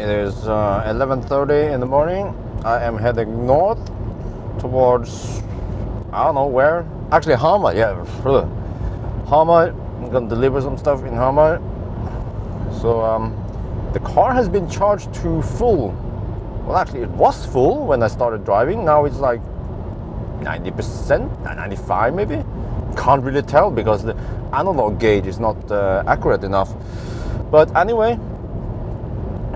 It is 11:30 in the morning. I am heading north towards, I don't know where. Actually, Hamar. Yeah, Hamar. I'm gonna deliver some stuff in Hamar. So the car has been charged to full. Well, actually, it was full when I started driving. Now it's like 90%, 95 maybe. Can't really tell because the analog gauge is not accurate enough. But anyway,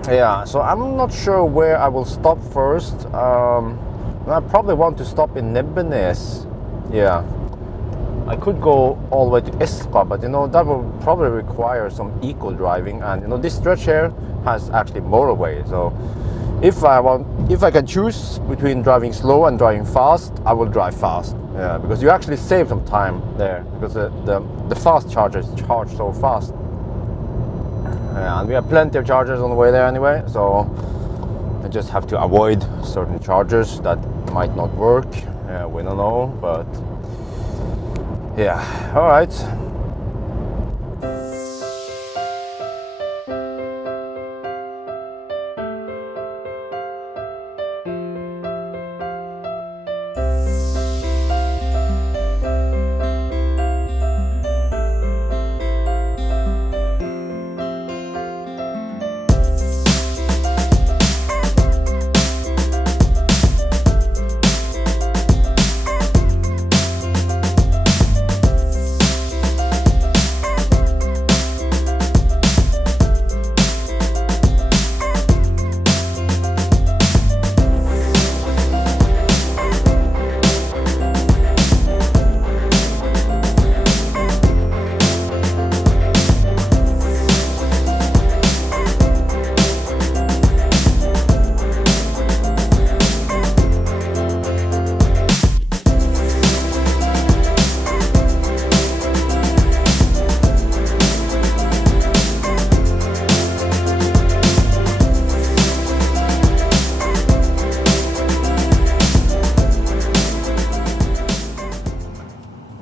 yeah, so I'm not sure where I will stop first. I probably want to stop in Nebbenes. Yeah, I could go all the way to Espa, but that will probably require some eco driving, and this stretch here has actually motorway. So if I can choose between driving slow and driving fast, I will drive fast. Yeah, because you actually save some time there, because the fast chargers charge so fast. Yeah, and we have plenty of chargers on the way there anyway, so I just have to avoid certain chargers that might not work. We don't know, but yeah, all right.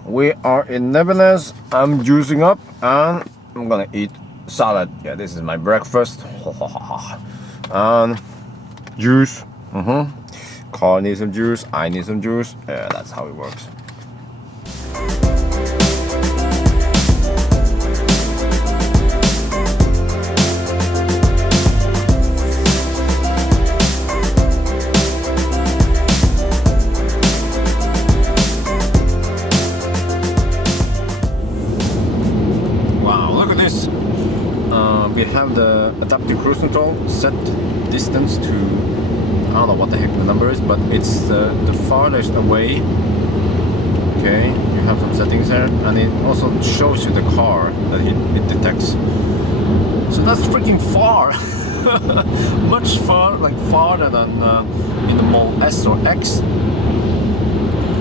We are in Nebbenes. I'm juicing up and I'm gonna eat salad. Yeah, this is my breakfast. And juice. Car needs some juice. I need some juice. Yeah, that's how it works. We have the adaptive cruise control set distance to, I don't know what the heck the number is, but it's the farthest away. Okay, you have some settings there, and it also shows you the car that it detects. So that's freaking far. Much farther than in the Model S or X.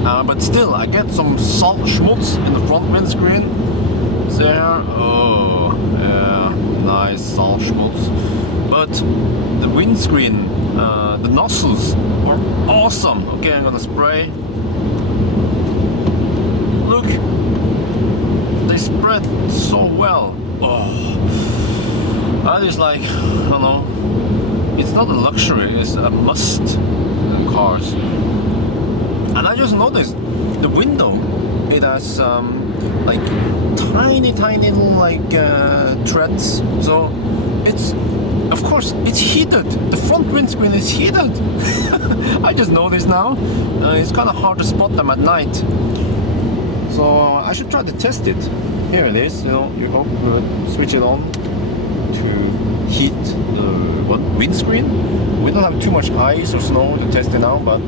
But still, I get some salt schmutz in the front windscreen. There, oh yeah, nice salt schmutz. But the windscreen, the nozzles are awesome. Okay, I'm gonna spray. Look, they spread so well. Oh, that is like, I don't know, it's not a luxury, it's a must in cars. And I just noticed the window, it has like tiny little like threads. So it's, of course, it's heated. The front windscreen is heated. I just noticed now. It's kind of hard to spot them at night. So I should try to test it. Here it is. You switch it on to heat the windscreen. We don't have too much ice or snow to test it now, but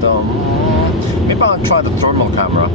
maybe I'll try the thermal camera.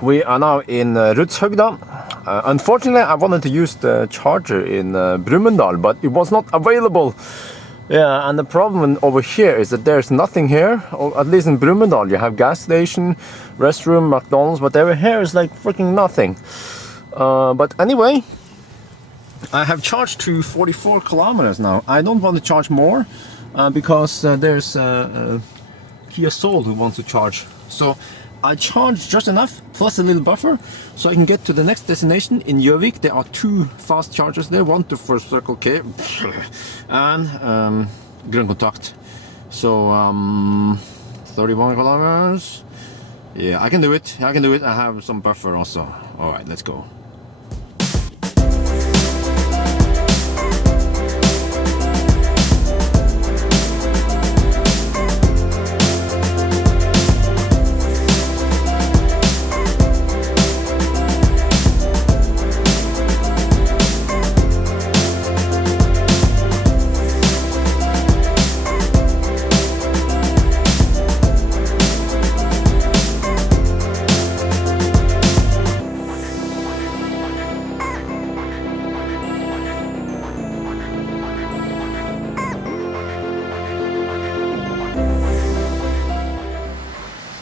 We are now in Rudshøgda. Unfortunately, I wanted to use the charger in Brumunddal, but it was not available. Yeah, and the problem over here is that there's nothing here. Or at least in Brumunddal, you have gas station, restroom, McDonald's, but over here is like freaking nothing. But anyway, I have charged to 44 kilometers now. I don't want to charge more because there's Kia Soul who wants to charge. So I charge just enough plus a little buffer so I can get to the next destination in Gjøvik. There are 2 fast chargers there, one for Circle K and Grønn Kontakt. So 31 kilometers. Yeah, I can do it. I can do it. I have some buffer also. All right, let's go.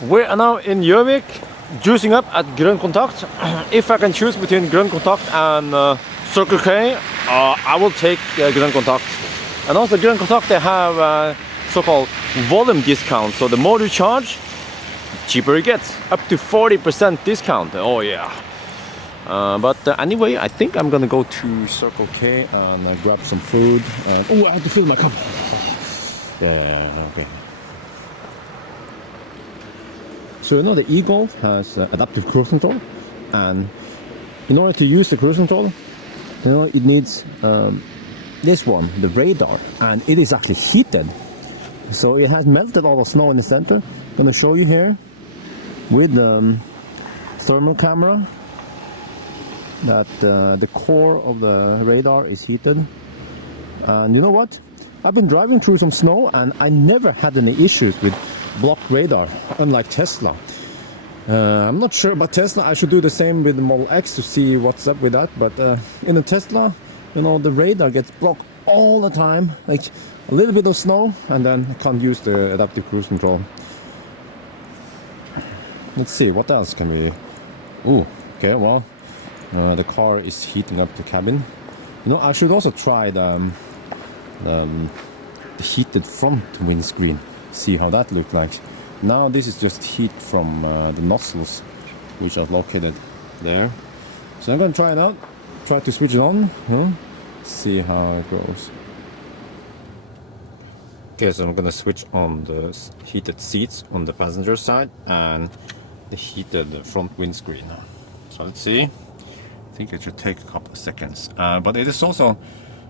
We are now in Gjøvik, juicing up at Grønn Kontakt. If I can choose between Grønn Kontakt and Circle K, I will take Grønn Kontakt. And also Grønn Kontakt, they have so-called volume discount. So the more you charge, cheaper it gets. Up to 40% discount. Oh yeah. But anyway, I think I'm gonna go to Circle K and grab some food. Oh, I have to fill my cup. Yeah, okay. So you know the e-Golf has adaptive cruise control, and in order to use the cruise control, you know, it needs this one, the radar, and it is actually heated. So it has melted all the snow in the center. I'm gonna show you here with the thermal camera that the core of the radar is heated. And you know what? I've been driving through some snow and I never had any issues with blocked radar, unlike Tesla. I'm not sure about Tesla. I should do the same with the Model X to see what's up with that. But in a Tesla, you know, the radar gets blocked all the time. Like a little bit of snow, and then I can't use the adaptive cruise control. Let's see, what else can we... Ooh, okay, well, the car is heating up the cabin. You know, I should also try the heated front windscreen. See how that looks like. Now this is just heat from the nozzles, which are located there. So I'm gonna try it out. Try to switch it on. See how it goes. Okay, so I'm gonna switch on the heated seats on the passenger side and the heated front windscreen. So let's see. I think it should take a couple of seconds. But it is also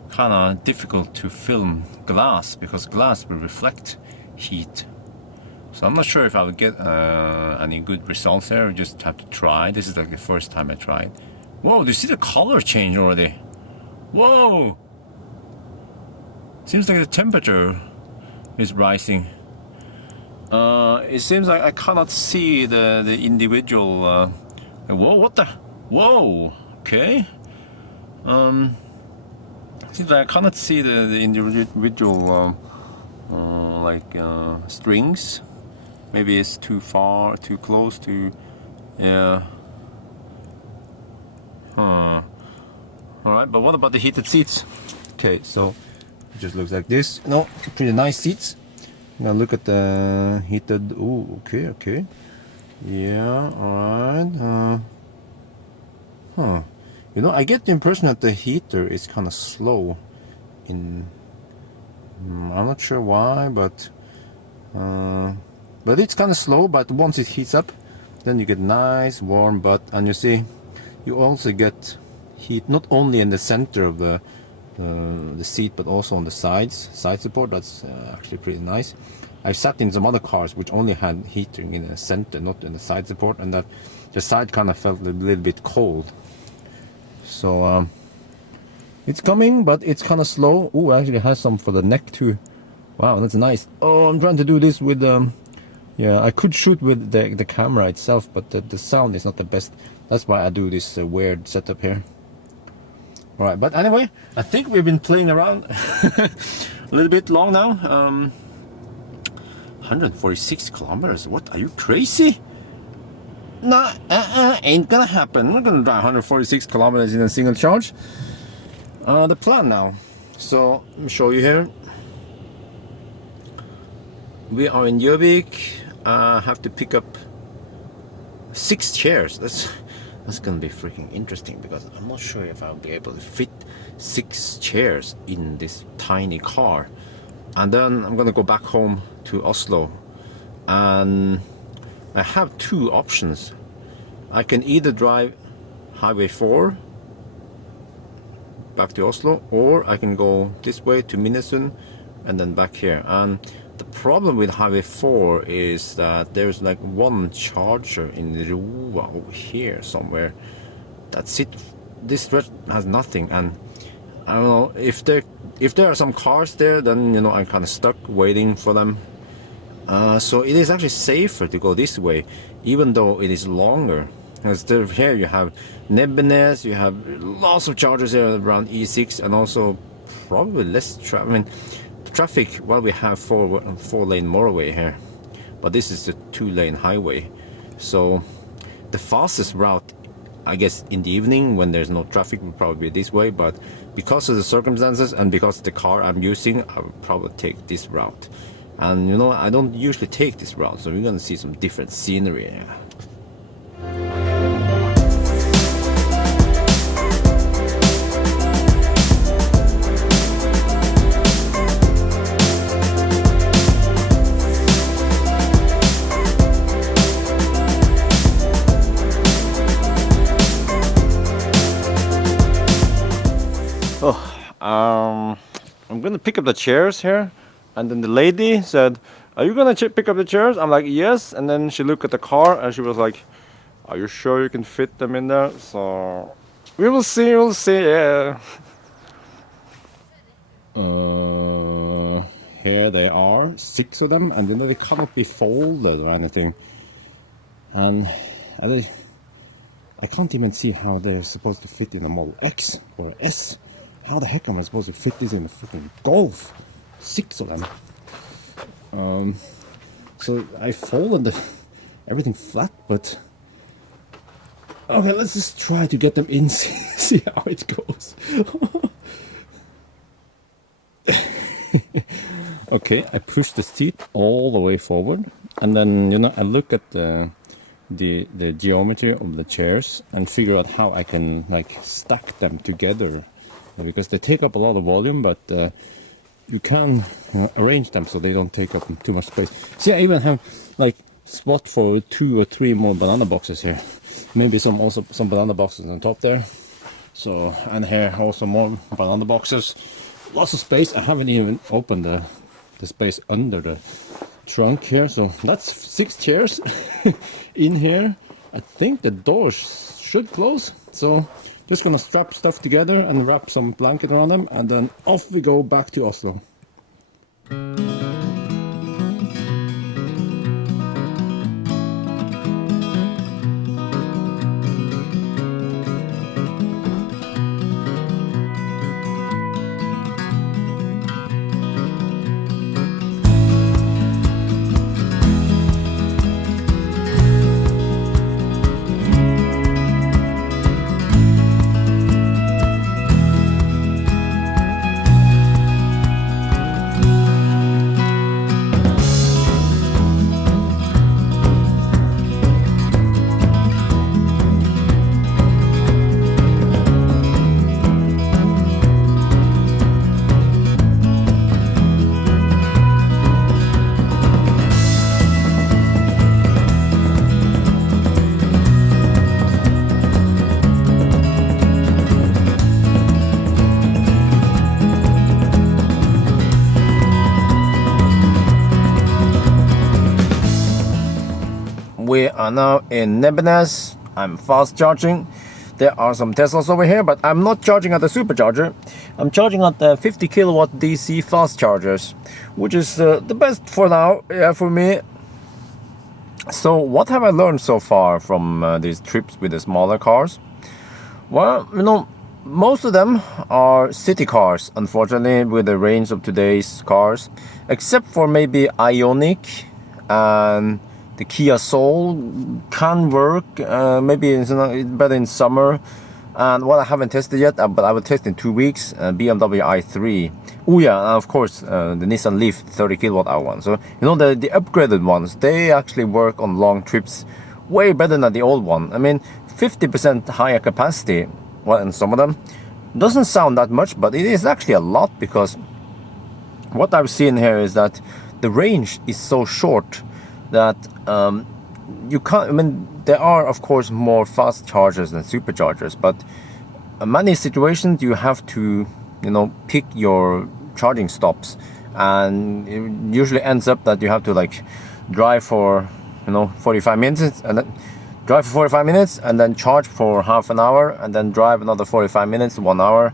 kind of difficult to film glass because glass will reflect heat. So I'm not sure if I will get any good results there. I just have to try. This is like the first time I tried. Whoa, do you see the color change already? Whoa! Seems like the temperature is rising. It seems like I cannot see the individual... whoa, what the... Whoa! Okay. Seems like I cannot see the individual... strings. Maybe it's too far, too close to, yeah. Alright, but what about the heated seats? Okay, so it just looks like this. No, pretty nice seats. Now look at the heated. Oh, okay. Yeah, alright. You know, I get the impression that the heater is kind of slow in... I'm not sure why, but it's kind of slow. But once it heats up, then you get nice warm butt, and you see, you also get heat not only in the center of the seat, but also on the side support. That's actually pretty nice. I've sat in some other cars which only had heating in the center, not in the side support, and that the side kind of felt a little bit cold. So it's coming, but it's kind of slow. Oh, actually has some for the neck too. Wow, that's nice. Oh, I'm trying to do this with Yeah, I could shoot with the camera itself, but the sound is not the best. That's why I do this weird setup here. All right, but anyway, I think we've been playing around a little bit long now. 146 kilometers. What, are you crazy? Nah, ain't gonna happen. I'm not gonna drive 146 kilometers in a single charge. The plan now. So let me show you here. We are in Gjøvik. I have to pick up 6 chairs. That's gonna be freaking interesting, because I'm not sure if I'll be able to fit 6 chairs in this tiny car. And then I'm gonna go back home to Oslo, and I have 2 options. I can either drive Highway 4 back to Oslo, or I can go this way to Minnesund and then back here. And the problem with Highway 4 is that there's like one charger in Roa over here somewhere. That's it. This stretch has nothing, and I don't know if there are some cars there, then you know I'm kind of stuck waiting for them. So it is actually safer to go this way, even though it is longer. Instead of here you have Nebbenes, you have lots of chargers here around E6, and also probably less traffic. Well, we have 4-lane motorway here, but this is a 2-lane highway. So the fastest route, I guess, in the evening when there's no traffic will probably be this way, but because of the circumstances and because of the car I'm using, I will probably take this route. And you know, I don't usually take this route, so we're gonna see some different scenery here. I'm gonna pick up the chairs here, and then the lady said, "Are you gonna pick up the chairs?" I'm like, "Yes." And then she looked at the car and she was like, "Are you sure you can fit them in there?" So we will see. We'll see. Yeah. Here they are, 6 of them, and then they cannot be folded or anything. And I can't even see how they're supposed to fit in a Model X or S. How the heck am I supposed to fit this in a freaking Golf? 6 of them. So I folded everything flat, but okay, let's just try to get them in, see how it goes. Okay, I push the seat all the way forward, and then you know I look at the geometry of the chairs and figure out how I can like stack them together, because they take up a lot of volume, but you can arrange them so they don't take up too much space. See, I even have like spot for 2 or 3 more banana boxes here. Maybe some banana boxes on top there. So, and here also more banana boxes. Lots of space. I haven't even opened the space under the trunk here. So that's 6 chairs in here. I think the doors should close. So just gonna strap stuff together and wrap some blanket around them, and then off we go back to Oslo. We are now in Nebbenes. I'm fast charging. There are some Teslas over here, but I'm not charging at the supercharger. I'm charging at the 50 kilowatt DC fast chargers, which is the best for now, yeah, for me. So what have I learned so far from these trips with the smaller cars? Well, most of them are city cars, unfortunately, with the range of today's cars, except for maybe Ioniq and the Kia Soul can work. Maybe it's better in summer. And what I haven't tested yet, but I will test in 2 weeks, BMW i3. Oh yeah, and of course, the Nissan Leaf 30 kWh one. So, the upgraded ones, they actually work on long trips way better than the old one. I mean, 50% higher capacity, well, in some of them, doesn't sound that much, but it is actually a lot, because what I've seen here is that the range is so short that you can't, I mean, there are of course more fast chargers than superchargers, but in many situations you have to, pick your charging stops, and it usually ends up that you have to like drive for 45 minutes and then charge for half an hour, and then drive another 45 minutes, 1 hour.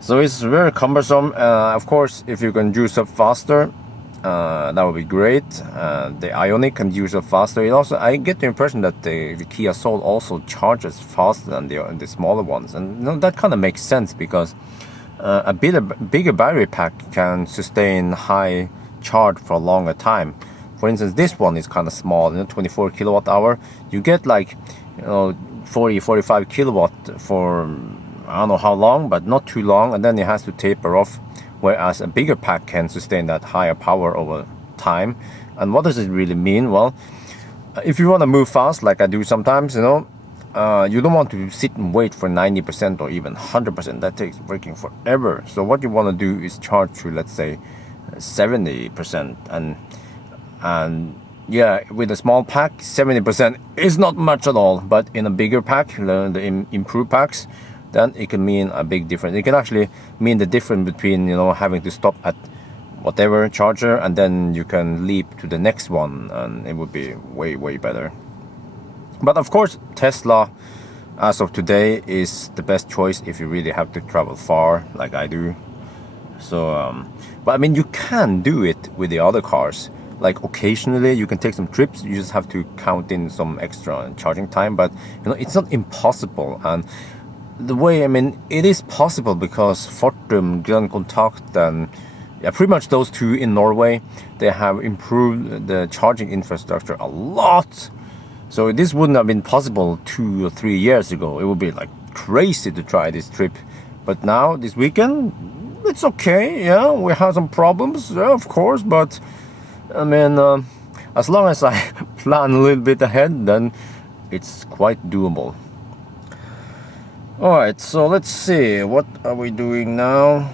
So it's very cumbersome. Of course, if you can juice up faster, that would be great. The Ioniq can use up faster. It also, I get the impression that the Kia Soul also charges faster than the smaller ones, and that kind of makes sense, because a bigger battery pack can sustain high charge for a longer time. For instance, this one is kind of small, 24 kWh. You get like 40-45 kilowatt for I don't know how long, but not too long, and then it has to taper off. Whereas a bigger pack can sustain that higher power over time. And what does it really mean? Well, if you want to move fast, like I do sometimes, you don't want to sit and wait for 90% or even 100%. That takes working forever. So what you want to do is charge to, let's say, 70%. And yeah, with a small pack, 70% is not much at all. But in a bigger pack, the improved packs, then it can mean a big difference. It can actually mean the difference between having to stop at whatever charger and then you can leap to the next one, and it would be way better. But of course, Tesla as of today is the best choice if you really have to travel far, like I do. So but I mean, you can do it with the other cars. Like occasionally you can take some trips, you just have to count in some extra charging time, but it's not impossible. And the way, I mean, it is possible because Fortum, Grønn Kontakt, and pretty much those two in Norway, they have improved the charging infrastructure a lot. So this wouldn't have been possible 2 or 3 years ago. It would be like crazy to try this trip. But now, this weekend, it's okay. Yeah, we have some problems, yeah, of course, but I mean, as long as I plan a little bit ahead, then it's quite doable. Alright, so let's see, what are we doing now?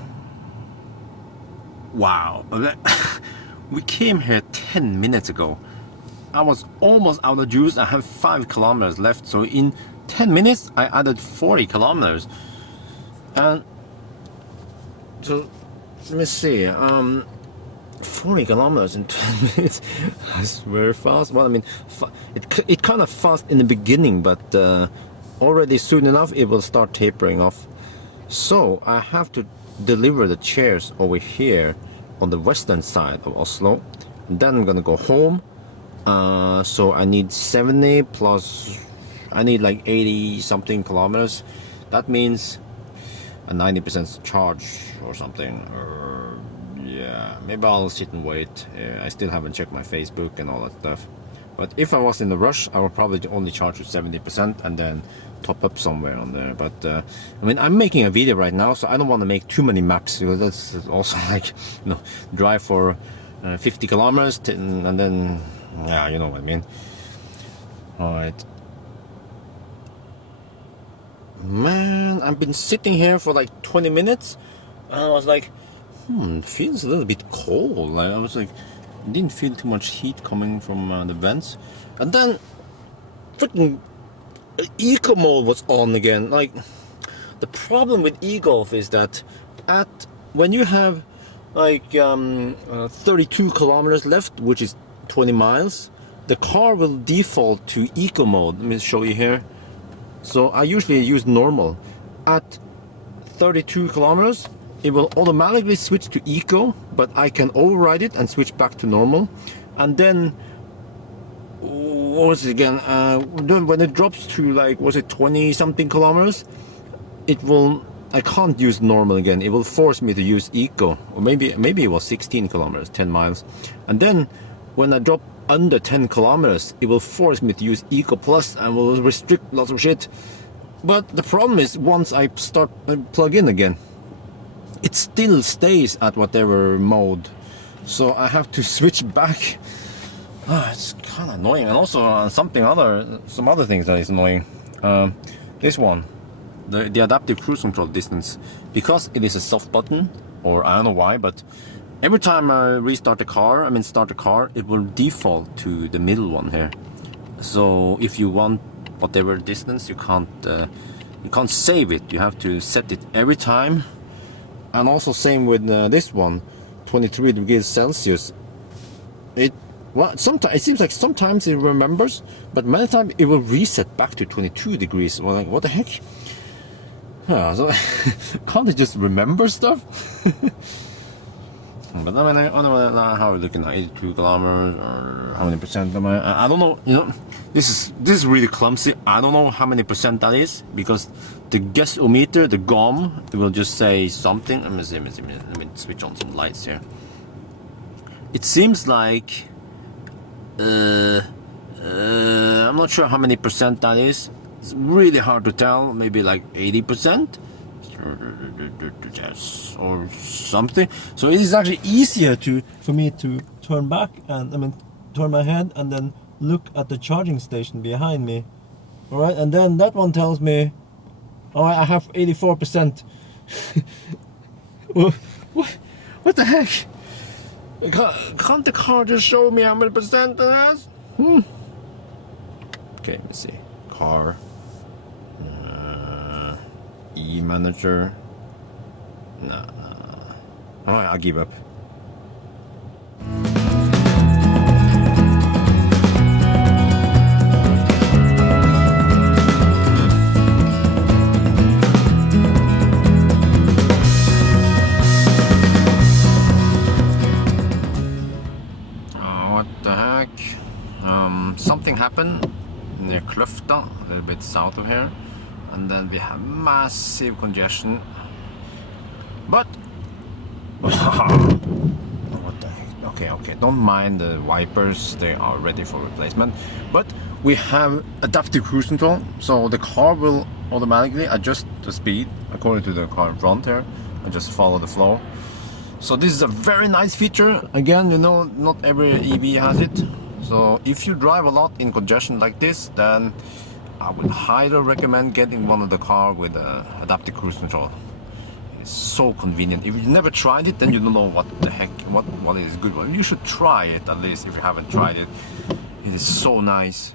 Wow, we came here 10 minutes ago. I was almost out of juice. I have 5 kilometers left, so in 10 minutes I added 40 kilometers. And so let me see, 40 kilometers in 10 minutes. That's very fast. Well, I mean, it kind of fast in the beginning, but already soon enough it will start tapering off. So I have to deliver the chairs over here on the western side of Oslo, and then I'm gonna go home. So I need 70 plus, I need like 80 something kilometers. That means a 90% charge or something. Yeah, maybe I'll sit and wait. I still haven't checked my Facebook and all that stuff. But if I was in the rush, I would probably only charge to 70% and then top up somewhere on there. But I mean, I'm making a video right now, so I don't want to make too many maps, because that's also like, drive for 50 kilometers and then, yeah, you know what I mean. All right. Man, I've been sitting here for like 20 minutes and I was like, feels a little bit cold. Like, I was like, didn't feel too much heat coming from the vents, and then freaking eco mode was on again. Like, the problem with e-golf is that when you have like 32 kilometers left, which is 20 miles, the car will default to eco mode. Let me show you here. So I usually use normal. At 32 kilometers it will automatically switch to eco, but I can override it and switch back to normal. And then what was it again? When it drops to like, was it 20 something kilometers, it will, I can't use normal again. It will force me to use eco, or maybe it was 16 kilometers, 10 miles. And then when I drop under 10 kilometers, it will force me to use eco plus and will restrict lots of shit. But the problem is, once I start plug in again, it still stays at whatever mode. So I have to switch back. It's kind of annoying. And also some other things that is annoying. This one, the adaptive cruise control distance, because it is a soft button, or I don't know why, but every time I start the car, it will default to the middle one here. So if you want whatever distance, you can't save it. You have to set it every time. And also same with this one, 23 degrees Celsius. Sometimes it seems like sometimes it remembers, but many times it will reset back to 22 degrees. Well, like, what the heck? So can't it just remember stuff? But I mean, how are we looking now? 82 kilometers, or how many percent am I don't know. You know, this is really clumsy. I don't know how many percent that is, because the guessometer, the GOM, it will just say something. Let me switch on some lights here. It seems like I'm not sure how many percent that is. It's really hard to tell. Maybe like 80% or something. So it is actually easier for me to turn back and turn my head and then look at the charging station behind me. All right, and then that one tells me, oh, I have 84%. What the heck? Can't the car just show me how many percent it has? Okay, let me see. Car. E-manager. Nah. Alright, I'll give up. Something happened near Kløfta, a little bit south of here, and then we have massive congestion. But what the heck? Okay, don't mind the wipers, they are ready for replacement. But we have adaptive cruise control, so the car will automatically adjust the speed according to the car in front here and just follow the flow. So this is a very nice feature. Again, you know, not every EV has it. So if you drive a lot in congestion like this, then I would highly recommend getting one of the car with adaptive cruise control. It's so convenient. If you've never tried it, then you don't know what the heck, what is good. Well, you should try it at least if you haven't tried it. It is so nice.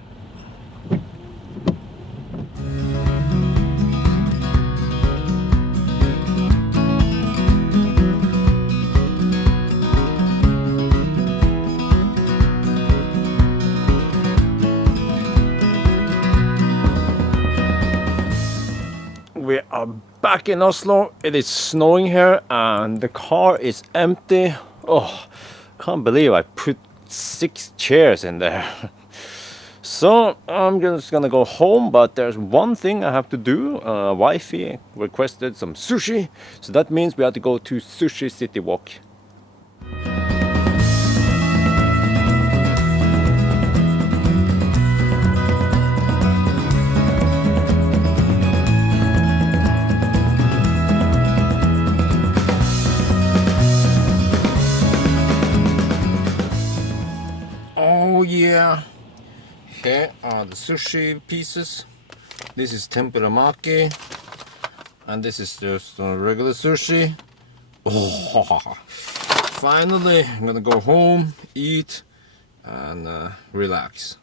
We are back in Oslo. It is snowing here and the car is empty. Oh, can't believe I put 6 chairs in there. So I'm just gonna go home, but there's one thing I have to do. Wifey requested some sushi, so that means we have to go to Sushi City Walk. Yeah, here are the sushi pieces. This is tempura maki, and this is just regular sushi. Oh, finally, I'm gonna go home, eat, and relax.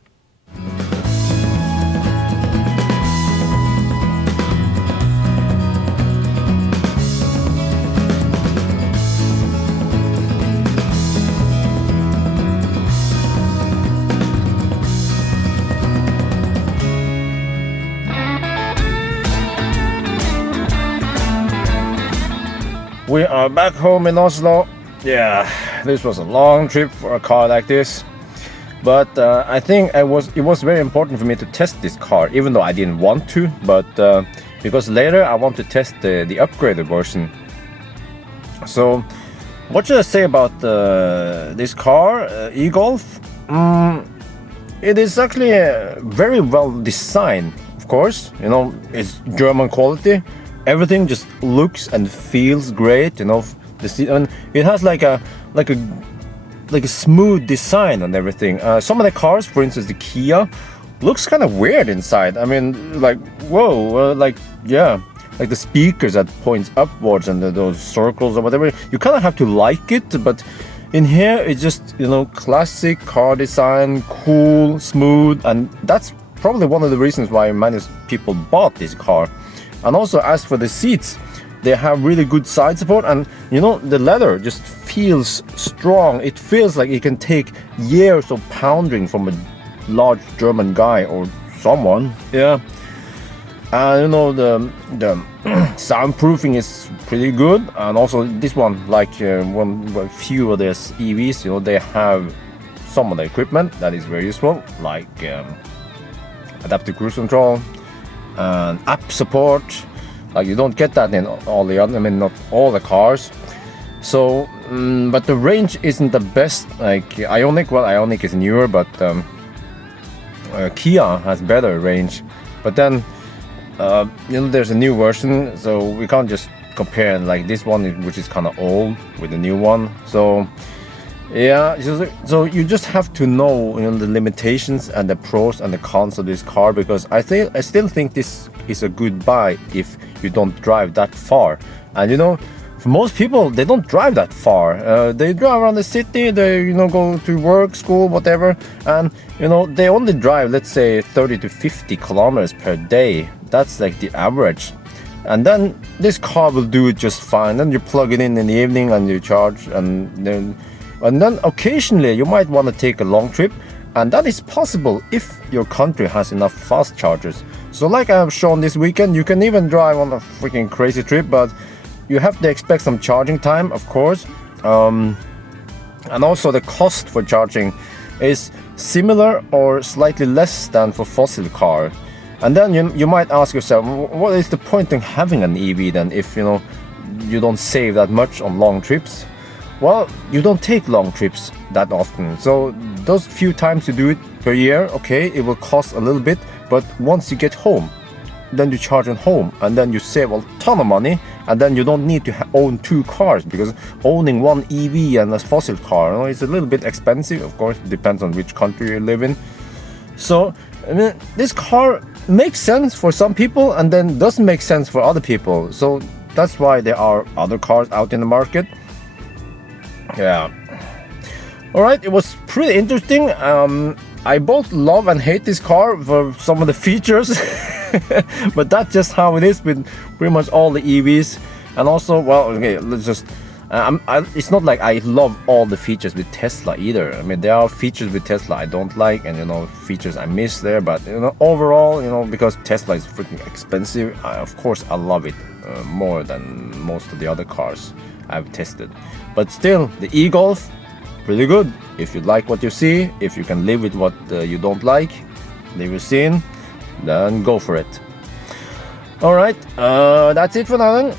We are back home in Oslo. Yeah, this was a long trip for a car like this. But I think it was very important for me to test this car, even though I didn't want to, but because later I want to test the upgraded version. So what should I say about this car, e-Golf? It is actually very well designed, of course. You know, it's German quality. Everything just looks and feels great. You know, and it has like a smooth design on everything. Some of the cars, for instance, the Kia, looks kind of weird inside. I mean, like, whoa, like, yeah, like the speakers that points upwards and those circles or whatever. You kind of have to like it, but in here it's just, you know, classic car design, cool, smooth, and that's probably one of the reasons why many people bought this car. And also, as for the seats, they have really good side support, and you know, the leather just feels strong. It feels like it can take years of pounding from a large German guy or someone. Yeah. You know, the soundproofing is pretty good, and also this one, like a few of these EVs, you know, they have some of the equipment that is very useful, like adaptive cruise control and app support. Like, you don't get that in all the other, I mean, not all the cars. So, but the range isn't the best. Like Ioniq, well, Ioniq is newer, but Kia has better range. But then, you know, there's a new version, so we can't just compare like this one, which is kind of old, with the new one. So, yeah, so you just have to know, you know, the limitations and the pros and the cons of this car, because I still think this is a good buy if you don't drive that far. And you know, for most people, they don't drive that far. They drive around the city, they, you know, go to work, school, whatever, and you know, they only drive, let's say, 30 to 50 kilometers per day. That's like the average. And then this car will do it just fine. Then you plug it in the evening and you charge, and then occasionally you might want to take a long trip, and that is possible if your country has enough fast chargers. So like I have shown this weekend, you can even drive on a freaking crazy trip, but you have to expect some charging time, of course. And also the cost for charging is similar or slightly less than for fossil car. And then you might ask yourself, what is the point in having an EV then, if, you know, you don't save that much on long trips? Well, you don't take long trips that often, so those few times you do it per year, okay, it will cost a little bit, but once you get home, then you charge at home, and then you save a ton of money, and then you don't need to own two cars, because owning one EV and a fossil car, you know, it's a little bit expensive. Of course, it depends on which country you live in. So, I mean, this car makes sense for some people and then doesn't make sense for other people. So that's why there are other cars out in the market. Yeah. Alright, it was pretty interesting. I both love and hate this car for some of the features. But that's just how it is with pretty much all the EVs. And also, well, okay, let's just... it's not like I love all the features with Tesla either. I mean, there are features with Tesla I don't like, and, you know, features I miss there. But, you know, overall, you know, because Tesla is freaking expensive, of course I love it more than most of the other cars I've tested. But still, the e-Golf, pretty good. If you like what you see, if you can live with what you don't like, live your scene, then go for it. Alright, that's it for now then.